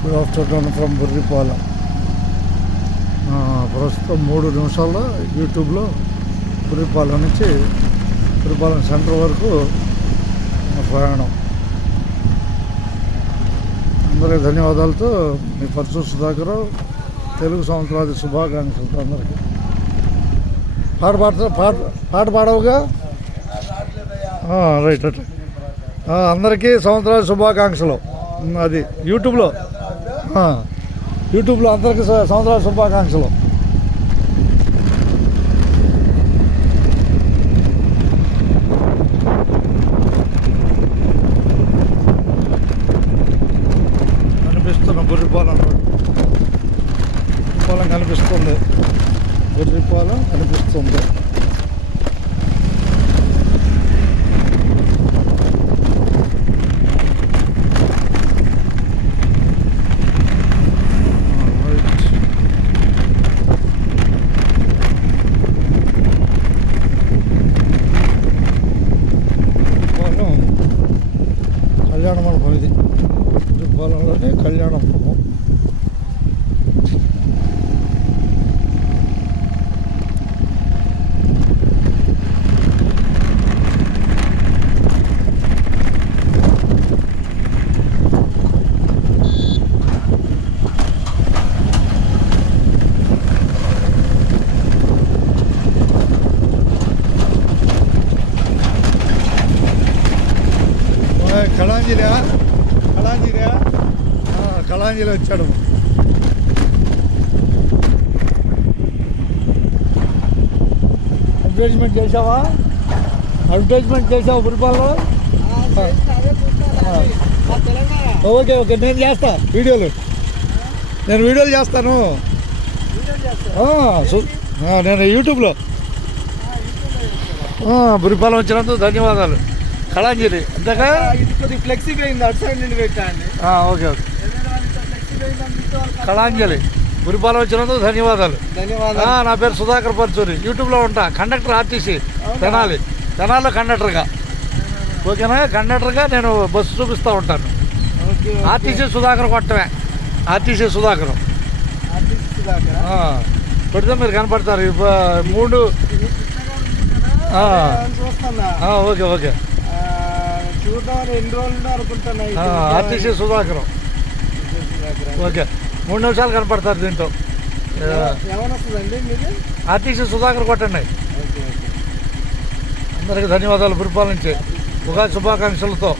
Good afternoon from Burripalem. ప్రస్తుతం 3 నిమిషాల్లో యూట్యూబ్లో బుర్రిపాలెం నుంచి బుర్రిపాలెం సెంటర్ వరకు ప్రయాణం. అందరికీ ధన్యవాదాలతో మీ పరచూరు సుధాకర్. తెలుగు సంవత్సరాది శుభాకాంక్షలతో అందరికీ. పాట పాడవుగా? Right right. అందరికీ సంవత్సరాది శుభాకాంక్షలు. అది యూట్యూబ్లో అందరికీ సంవత్సరాది శుభాకాంక్షలు. కనిపిస్తున్న బుర్రిపాలెం కనిపిస్తుంది. బుర్రిపాలెం కనిపిస్తుంది. కళ్యాణ మండపం ఇది. బుర్రిపాలెంలోనే కళ్యాణ మండపం. కళాంజలి వచ్చాడు. అడ్వర్టైజ్మెంట్ చేసావా బుర్రిపాలెంలో? ఓకే నేను చేస్తా వీడియోలు చేస్తాను. నేను యూట్యూబ్లో బుర్రిపాలెం వచ్చినందుకు ధన్యవాదాలు. కళాంజలి అంతేగా? ఫ్లెక్సీగా అయింది, అటు సైడ్ నుండి పెట్టండి. ఓకే. కళాంజలి బుర్రిపాలెం వచ్చినందుకు ధన్యవాదాలు. నా పేరు సుధాకర్ పరచూరి. యూట్యూబ్లో ఉంటా. కండక్టర్ ఆర్టీసీ తెనాలిలో కండక్టర్గా. ఓకేనా? కండక్టర్గా నేను బస్సు చూపిస్తూ ఉంటాను. ఆర్టీసీ సుధాకర్ కొట్టమే. ఆర్టీసీ సుధాకర్ పెడితే మీరు కనపడతారు. 3 ఓకే. ఆర్టీసీ సుధాకర్. ఓకే, 3 నిమిషాలు కనపడతారు దీంట్లో. ఆర్టీసీ సుధాకర్ కొట్టండి. అందరికీ ధన్యవాదాలు. బుర్రిపాలెం నుంచి ఉగాది శుభాకాంక్షలతో.